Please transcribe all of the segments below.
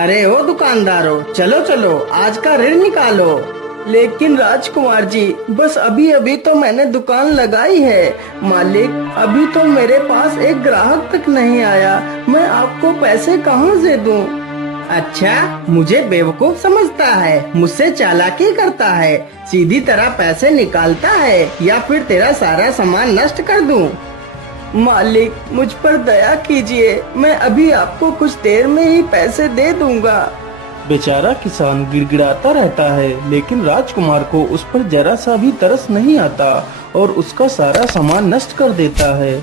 अरे ओ दुकानदारों, चलो चलो आज का ऋण निकालो। लेकिन राजकुमार जी, बस अभी अभी तो मैंने दुकान लगाई है मालिक। अभी तो मेरे पास एक ग्राहक तक नहीं आया। मैं आपको पैसे कहाँ से दूं? अच्छा, मुझे बेवकूफ समझता है, मुझसे चालाकी करता है, सीधी तरह पैसे निकालता है या फिर तेरा सारा सामान नष्ट कर दूं? मालिक, मुझ पर दया कीजिए, मैं अभी आपको कुछ देर में ही पैसे दे दूंगा। बेचारा किसान गिड़गिड़ाता रहता है, लेकिन राजकुमार को उस पर जरा सा भी तरस नहीं आता और उसका सारा सामान नष्ट कर देता है।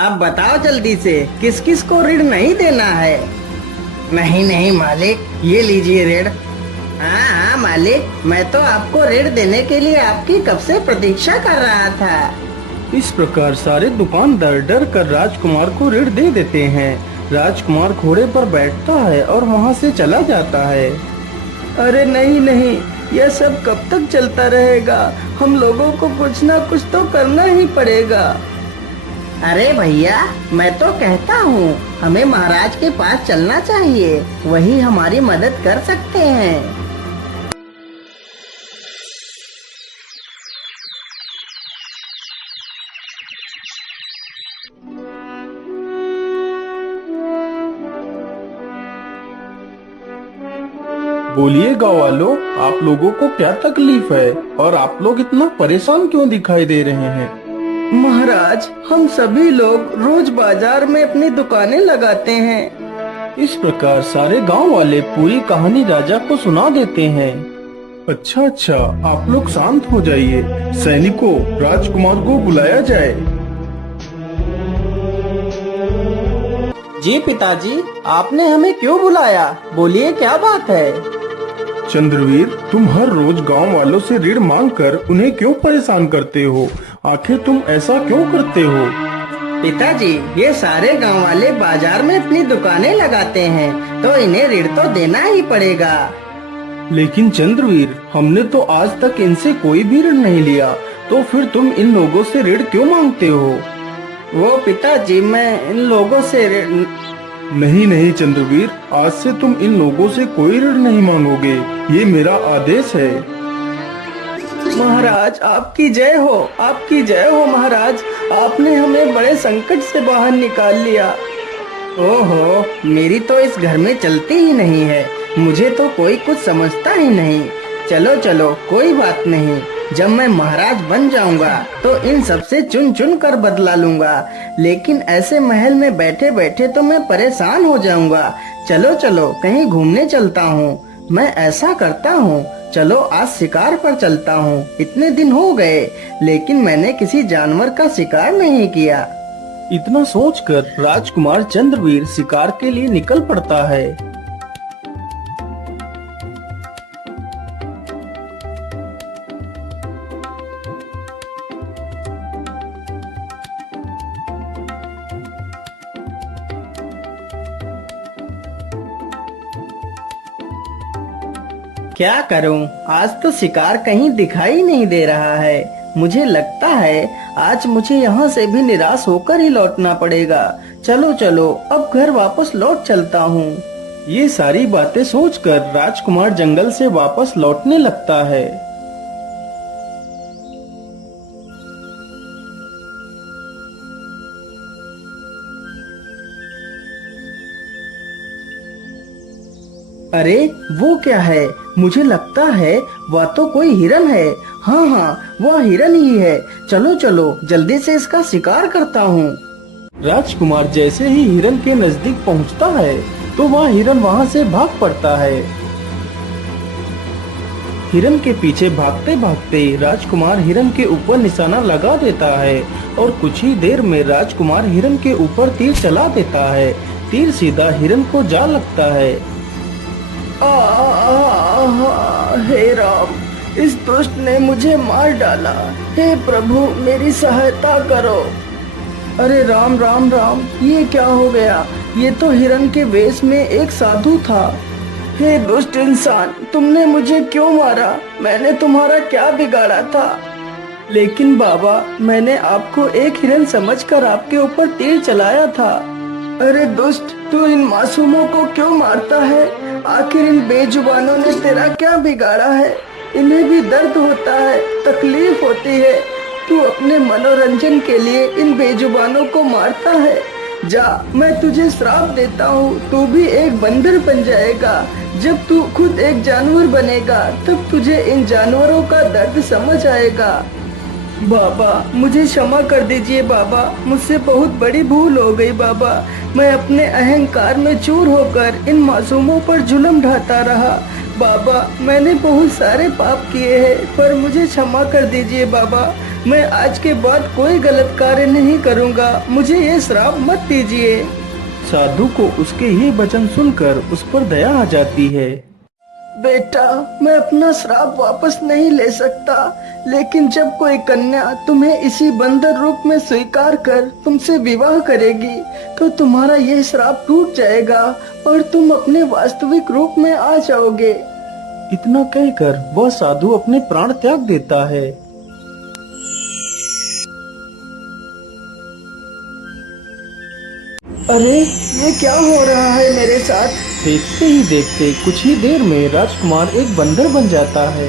अब बताओ जल्दी से, किस किस को ऋण नहीं देना है? नहीं नहीं मालिक, ये लीजिए ऋण। हाँ हाँ मालिक, मैं तो आपको ऋण देने के लिए आपकी कब से प्रतीक्षा कर रहा था। इस प्रकार सारे दुकानदार डर कर राजकुमार को ऋण दे देते हैं। राजकुमार घोड़े पर बैठता है और वहाँ से चला जाता है। अरे नहीं नहीं, यह सब कब तक चलता रहेगा? हम लोगों को कुछ ना कुछ तो करना ही पड़ेगा। अरे भैया, मैं तो कहता हूँ हमें महाराज के पास चलना चाहिए, वही हमारी मदद कर सकते हैं। बोलिए गाँव वालों, आप लोगों को क्या तकलीफ है और आप लोग इतना परेशान क्यों दिखाई दे रहे हैं? महाराज, हम सभी लोग रोज बाजार में अपनी दुकानें लगाते हैं। इस प्रकार सारे गांव वाले पूरी कहानी राजा को सुना देते हैं। अच्छा अच्छा, आप लोग शांत हो जाइए। सैनिकों, राजकुमार को बुलाया जाए। जी पिताजी, आपने हमें क्यों बुलाया? बोलिए, क्या बात है? चंद्रवीर, तुम हर रोज गांव वालों से ऋण मांगकर उन्हें क्यों परेशान करते हो? आखिर तुम ऐसा क्यों करते हो? पिताजी, ये सारे गांव वाले बाजार में अपनी दुकानें लगाते हैं, तो इन्हें ऋण तो देना ही पड़ेगा। लेकिन चंद्रवीर, हमने तो आज तक इनसे कोई भी ऋण नहीं लिया, तो फिर तुम इन लोगों से ऋण क्यों मांगते हो? वो पिताजी, मैं इन लोगों से ऋण नहीं नहीं चंद्रवीर, आज से तुम इन लोगों से कोई ऋण नहीं मांगोगे, ये मेरा आदेश है। महाराज, आपकी जय हो, आपकी जय हो महाराज। आपने हमें बड़े संकट से बाहर निकाल लिया। ओहो, मेरी तो इस घर में चलती ही नहीं है, मुझे तो कोई कुछ समझता ही नहीं। चलो चलो, कोई बात नहीं, जब मैं महाराज बन जाऊंगा तो इन सब से चुन चुन कर बदला लूंगा। लेकिन ऐसे महल में बैठे बैठे तो मैं परेशान हो जाऊंगा। चलो चलो, कहीं घूमने चलता हूँ। मैं ऐसा करता हूँ, चलो आज शिकार पर चलता हूँ। इतने दिन हो गए, लेकिन मैंने किसी जानवर का शिकार नहीं किया। इतना सोचकर राजकुमार चंद्रवीर शिकार के लिए निकल पड़ता है। क्या करूं, आज तो शिकार कहीं दिखाई नहीं दे रहा है। मुझे लगता है आज मुझे यहाँ से भी निराश होकर ही लौटना पड़ेगा। चलो चलो, अब घर वापस लौट चलता हूँ। ये सारी बातें सोचकर राजकुमार जंगल से वापस लौटने लगता है। अरे वो क्या है? मुझे लगता है वह तो कोई हिरन है। हाँ हाँ, वह हिरन ही है। चलो चलो, जल्दी से इसका शिकार करता हूँ। राजकुमार जैसे ही हिरन के नजदीक पहुँचता है तो वह हिरन वहाँ से भाग पड़ता है। हिरन के पीछे भागते भागते राजकुमार हिरन के ऊपर निशाना लगा देता है और कुछ ही देर में राजकुमार हिरन के ऊपर तीर चला देता है। तीर सीधा हिरन को जा लगता है। हे राम, इस दुष्ट ने मुझे मार डाला। हे प्रभु, मेरी सहायता करो। अरे राम राम राम, ये क्या हो गया? ये तो हिरन के वेश में एक साधु था। हे दुष्ट इंसान, तुमने मुझे क्यों मारा? मैंने तुम्हारा क्या बिगाड़ा था? लेकिन बाबा, मैंने आपको एक हिरन समझकर आपके ऊपर तीर चलाया था। अरे दुष्ट, तू इन मासूमों को क्यों मारता है? आखिर इन बेजुबानों ने तेरा क्या बिगाड़ा है? इन्हें भी दर्द होता है, तकलीफ होती है। तू अपने मनोरंजन के लिए इन बेजुबानों को मारता है। जा, मैं तुझे श्राप देता हूँ, तू भी एक बंदर बन जाएगा। जब तू खुद एक जानवर बनेगा तब तुझे इन जानवरों का दर्द समझ आएगा। बाबा, मुझे क्षमा कर दीजिए बाबा, मुझसे बहुत बड़ी भूल हो गई बाबा। मैं अपने अहंकार में चूर होकर इन मासूमों पर जुल्म ढाता रहा। बाबा, मैंने बहुत सारे पाप किए हैं, पर मुझे क्षमा कर दीजिए बाबा। मैं आज के बाद कोई गलत कार्य नहीं करूँगा, मुझे ये श्राप मत दीजिए। साधु को उसके ये वचन सुनकर उस पर दया आ जाती है। बेटा, मैं अपना श्राप वापस नहीं ले सकता, लेकिन जब कोई कन्या तुम्हें इसी बंदर रूप में स्वीकार कर तुमसे विवाह करेगी तो तुम्हारा यह श्राप टूट जाएगा और तुम अपने वास्तविक रूप में आ जाओगे। इतना कहकर वह साधु अपने प्राण त्याग देता है। अरे, ये क्या हो रहा है मेरे साथ? देखते ही देखते कुछ ही देर में राजकुमार एक बंदर बन जाता है।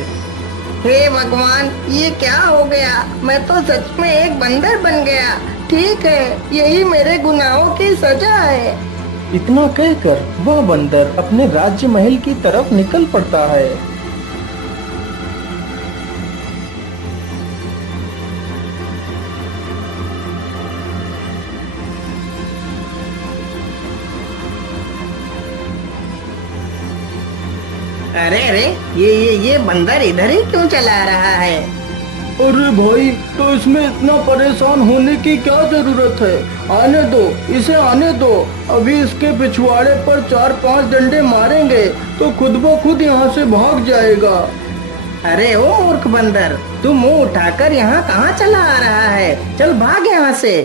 हे भगवान, ये क्या हो गया? मैं तो सच में एक बंदर बन गया। ठीक है, यही मेरे गुनाहों की सजा है। इतना कहकर वह बंदर अपने राज्य महल की तरफ निकल पड़ता है। अरे अरे, ये बंदर इधर ही क्यों चला रहा है? अरे भाई, तो इसमें इतना परेशान होने की क्या जरूरत है? आने दो, इसे आने दो। अभी इसके पिछवाड़े पर 4-5 डंडे मारेंगे तो खुद ब खुद यहाँ से भाग जाएगा। अरे ओ मूर्ख बंदर, तू मुंह उठाकर यहाँ कहाँ चला आ रहा है? चल भाग यहाँ से।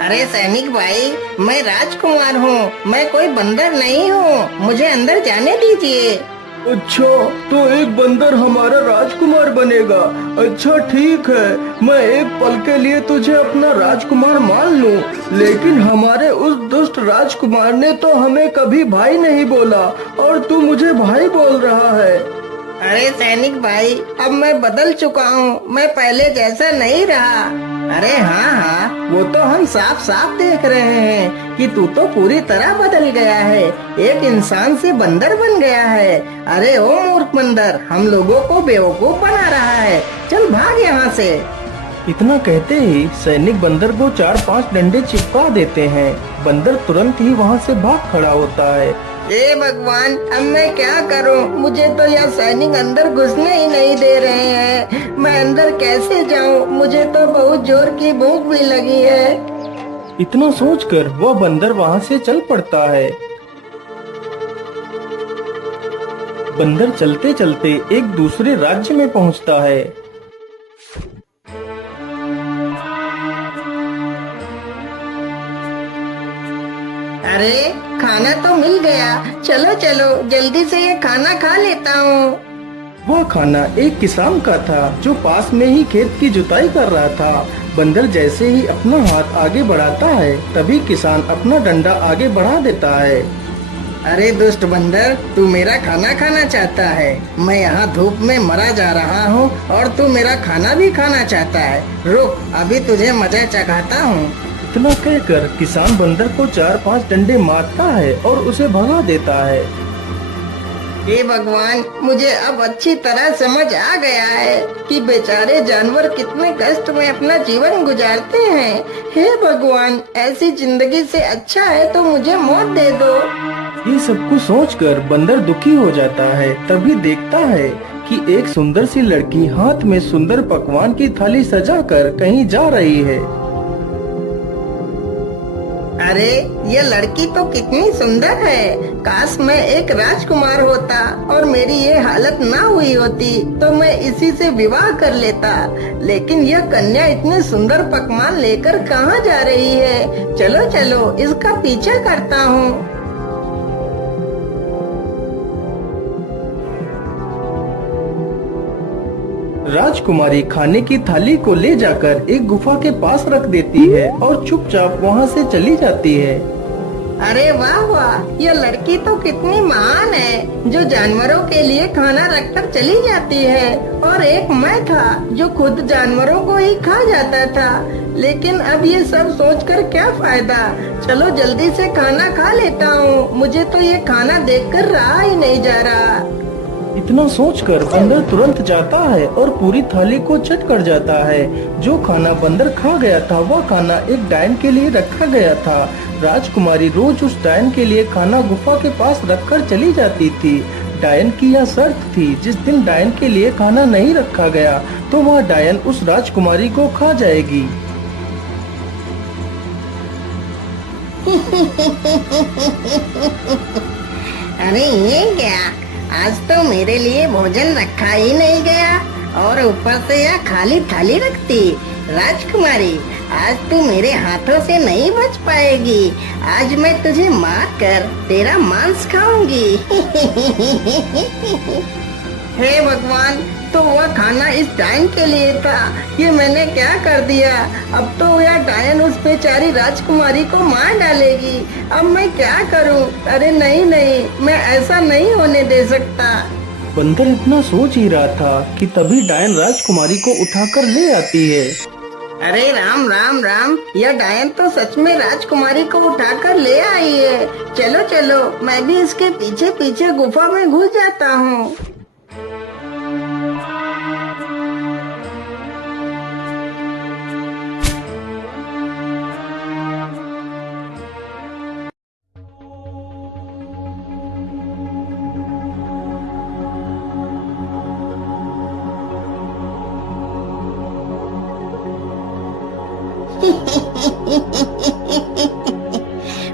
अरे सैनिक भाई, मैं राजकुमार हूँ, मैं कोई बंदर नहीं हूँ, मुझे अंदर जाने दीजिए। अच्छा, तो एक बंदर हमारा राजकुमार बनेगा? अच्छा ठीक है, मैं एक पल के लिए तुझे अपना राजकुमार मान लूं, लेकिन हमारे उस दुष्ट राजकुमार ने तो हमें कभी भाई नहीं बोला और तू मुझे भाई बोल रहा है। अरे सैनिक भाई, अब मैं बदल चुका हूँ, मैं पहले जैसा नहीं रहा। अरे हाँ हाँ, वो तो हम साफ साफ देख रहे हैं कि तू तो पूरी तरह बदल गया है, एक इंसान से बंदर बन गया है। अरे ओ मूर्ख बंदर, हम लोगों को बेवकूफ बना रहा है, चल भाग यहाँ से। इतना कहते ही सैनिक बंदर को 4-5 डंडे चिपका देते हैं। बंदर तुरंत ही वहाँ से भाग खड़ा होता है। हे भगवान, अब मैं क्या करूं? मुझे तो यह सैनिक अंदर घुसने ही नहीं दे रहे हैं। मैं अंदर कैसे जाऊं? मुझे तो बहुत जोर की भूख भी लगी है। इतना सोचकर वह बंदर वहाँ से चल पड़ता है। बंदर चलते चलते एक दूसरे राज्य में पहुँचता है। अरे, खाना तो मिल गया। चलो चलो, जल्दी से ये खाना खा लेता हूँ। वह खाना एक किसान का था जो पास में ही खेत की जुताई कर रहा था। बंदर जैसे ही अपना हाथ आगे बढ़ाता है तभी किसान अपना डंडा आगे बढ़ा देता है। अरे दुष्ट बंदर, तू मेरा खाना खाना चाहता है? मैं यहाँ धूप में मरा जा रहा हूँ और तू मेरा खाना भी खाना चाहता है। रुक, अभी तुझे मजा चखाता हूँ। इतना कहकर किसान बंदर को 4-5 डंडे मारता है और उसे भगा देता है। हे भगवान, मुझे अब अच्छी तरह समझ आ गया है कि बेचारे जानवर कितने कष्ट में अपना जीवन गुजारते हैं। हे भगवान, ऐसी जिंदगी से अच्छा है तो मुझे मौत दे दो। ये सब कुछ सोचकर बंदर दुखी हो जाता है। तभी देखता है कि एक सुंदर सी लड़की हाथ में सुंदर पकवान की थाली सजाकर कहीं जा रही है। अरे, ये लड़की तो कितनी सुंदर है। काश मैं एक राजकुमार होता और मेरी ये हालत ना हुई होती तो मैं इसी से विवाह कर लेता। लेकिन यह कन्या इतने सुंदर पकवान लेकर कहाँ जा रही है? चलो चलो, इसका पीछा करता हूँ। राजकुमारी खाने की थाली को ले जाकर एक गुफा के पास रख देती है और चुपचाप वहाँ से चली जाती है। अरे वाह वाह, ये लड़की तो कितनी महान है जो जानवरों के लिए खाना रखकर चली जाती है। और एक मैं था जो खुद जानवरों को ही खा जाता था। लेकिन अब ये सब सोचकर क्या फायदा, चलो जल्दी से खाना खा लेता हूँ। मुझे तो ये खाना देखकर रहा ही नहीं जा रहा। इतना सोचकर बंदर तुरंत जाता है और पूरी थाली को चट कर जाता है। जो खाना बंदर खा गया था वह खाना एक डायन के लिए रखा गया था। राजकुमारी रोज उस डायन के लिए खाना गुफा के पास रखकर चली जाती थी। डायन की यह शर्त थी, जिस दिन डायन के लिए खाना नहीं रखा गया तो वह डायन उस राजकुमारी को खा जाएगी। अरे ये क्या, आज तो मेरे लिए भोजन रखा ही नहीं गया और ऊपर से यह खाली थाली रखती। राजकुमारी, आज तू मेरे हाथों से नहीं बच पाएगी। आज मैं तुझे मार कर तेरा मांस खाऊंगी। हे भगवान, तो वह खाना इस डायन के लिए था। ये मैंने क्या कर दिया। अब तो यह डायन उस बेचारी राजकुमारी को मार डालेगी। अब मैं क्या करूं? अरे नहीं नहीं, मैं ऐसा नहीं होने दे सकता। बंदर इतना सोच ही रहा था कि तभी डायन राजकुमारी को उठाकर ले आती है। अरे राम राम राम, यह डायन तो सच में राजकुमारी को उठाकर ले आई है। चलो चलो, मैं भी इसके पीछे पीछे गुफा में घुस जाता हूँ।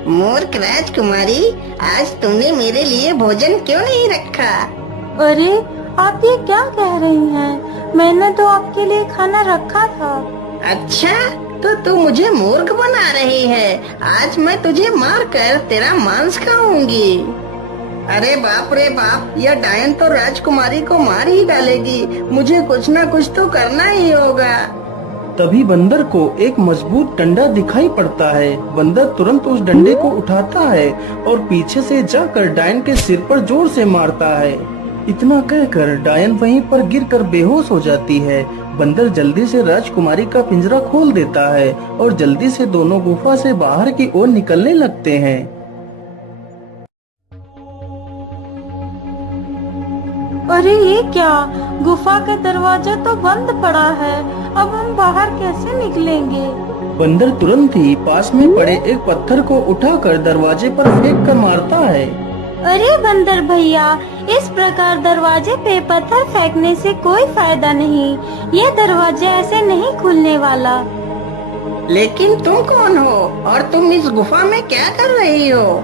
मूर्ख राजकुमारी, आज तुमने मेरे लिए भोजन क्यों नहीं रखा? अरे, आप ये क्या कह रही हैं? मैंने तो आपके लिए खाना रखा था। अच्छा, तो तू मुझे मूर्ख बना रही है। आज मैं तुझे मार कर तेरा मांस खाऊंगी। अरे बाप रे बाप, यह डायन तो राजकुमारी को मार ही डालेगी। मुझे कुछ ना कुछ तो करना ही होगा। तभी बंदर को एक मजबूत डंडा दिखाई पड़ता है। बंदर तुरंत उस डंडे को उठाता है और पीछे से जाकर डायन के सिर पर जोर से मारता है। इतना कहकर डायन वहीं पर गिरकर बेहोश हो जाती है। बंदर जल्दी से राजकुमारी का पिंजरा खोल देता है और जल्दी से दोनों गुफा से बाहर की ओर निकलने लगते हैं। अरे ये क्या, गुफा का दरवाजा तो बंद पड़ा है। अब हम बाहर कैसे निकलेंगे? बंदर तुरंत ही पास में पड़े एक पत्थर को उठाकर दरवाजे पर फेंक कर मारता है। अरे बंदर भैया, इस प्रकार दरवाजे पे पत्थर फेंकने से कोई फायदा नहीं। ये दरवाजा ऐसे नहीं खुलने वाला। लेकिन तुम कौन हो और तुम इस गुफा में क्या कर रही हो?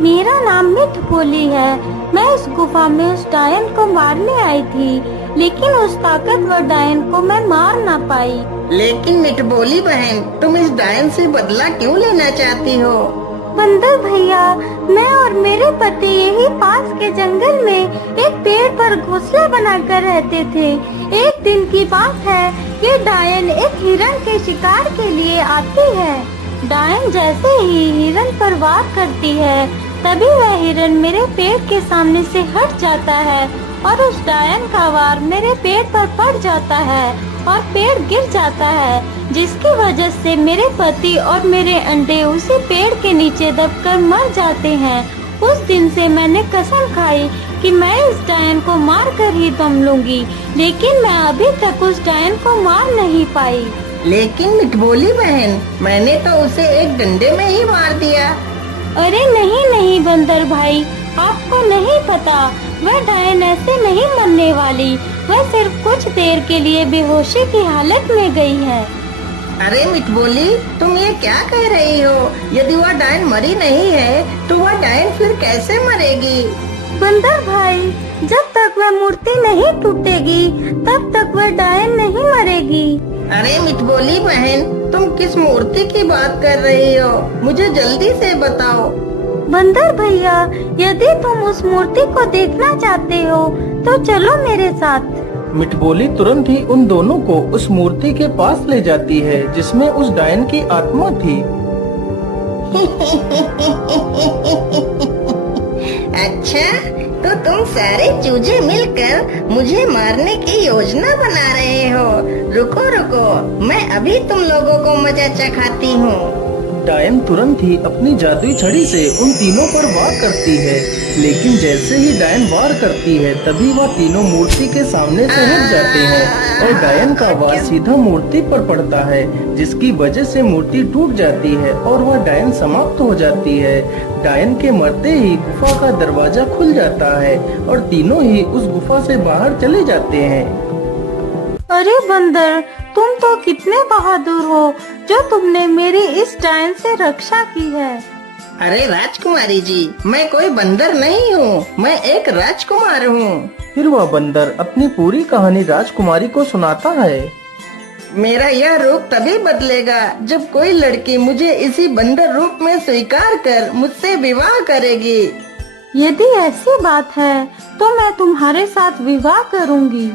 मेरा नाम मिठभोली है। मैं इस गुफा में उस डायन को मारने आई थी, लेकिन उस ताकतवर डायन को मैं मार ना पाई। लेकिन मिठभोली बहन, तुम इस डायन से बदला क्यों लेना चाहती हो? बंदर भैया, मैं और मेरे पति यही पास के जंगल में एक पेड़ पर घोंसला बनाकर रहते थे। एक दिन की बात है, ये डायन एक हिरन के शिकार के लिए आती है। डायन जैसे ही हिरन पर वार करती है, तभी वह हिरन मेरे पेड़ के सामने से हट जाता है और उस डायन का वार मेरे पेड़ पर पड़ जाता है और पेड़ गिर जाता है, जिसकी वजह से मेरे पति और मेरे अंडे उसी पेड़ के नीचे दबकर मर जाते हैं। उस दिन से मैंने कसम खाई कि मैं इस डायन को मार कर ही दम लूंगी, लेकिन मैं अभी तक उस डायन को मार नहीं पाई। लेकिन मिठभोली बहन, मैंने तो उसे एक डंडे में ही मार दिया। अरे नहीं नहीं बंदर भाई, आपको नहीं पता, वह डायन ऐसे नहीं मरने वाली। वह सिर्फ कुछ देर के लिए बेहोशी की हालत में गई है। अरे मिठभोली, तुम ये क्या कह रही हो? यदि वह डायन मरी नहीं है तो वह डायन फिर कैसे मरेगी? बंदर भाई, जब तक वह मूर्ति नहीं टूटेगी तब तक वह डायन नहीं मरेगी। अरे मिठभोली बहन, तुम किस मूर्ति की बात कर रही हो? मुझे जल्दी से बताओ। बंदर भैया, यदि तुम उस मूर्ति को देखना चाहते हो तो चलो मेरे साथ। मिठबोली तुरंत ही उन दोनों को उस मूर्ति के पास ले जाती है जिसमें उस डायन की आत्मा थी। अच्छा, तो तुम सारे चूजे मिलकर मुझे मारने की योजना बना रहे हो। रुको रुको, मैं अभी तुम लोगों को मजा चखाती हूँ। डायन तुरंत ही अपनी जादुई छड़ी से उन तीनों पर वार करती है, लेकिन जैसे ही डायन वार करती है तभी वह तीनों मूर्ति के सामने से हट जाते हैं और डायन का वार सीधा मूर्ति पर पड़ता है, जिसकी वजह से मूर्ति टूट जाती है और वह डायन समाप्त हो जाती है। डायन के मरते ही गुफा का दरवाजा खुल जाता है और तीनों ही उस गुफा से बाहर चले जाते हैं। अरे बंदर, तुम तो कितने बहादुर हो जो तुमने मेरी इस डायन से रक्षा की है। अरे राजकुमारी जी, मैं कोई बंदर नहीं हूँ, मैं एक राजकुमार हूँ। फिर वह बंदर अपनी पूरी कहानी राजकुमारी को सुनाता है। मेरा यह रूप तभी बदलेगा जब कोई लड़की मुझे इसी बंदर रूप में स्वीकार कर मुझसे विवाह करेगी। यदि ऐसी बात है तो मैं तुम्हारे साथ विवाह करूंगी।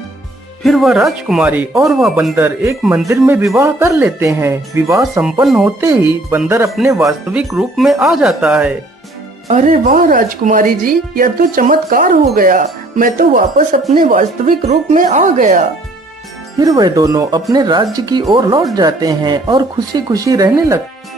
फिर वह राजकुमारी और वह बंदर एक मंदिर में विवाह कर लेते हैं। विवाह संपन्न होते ही बंदर अपने वास्तविक रूप में आ जाता है। अरे वाह राजकुमारी जी, यह तो चमत्कार हो गया। मैं तो वापस अपने वास्तविक रूप में आ गया। फिर वह दोनों अपने राज्य की ओर लौट जाते हैं और खुशी खुशी रहने लगते।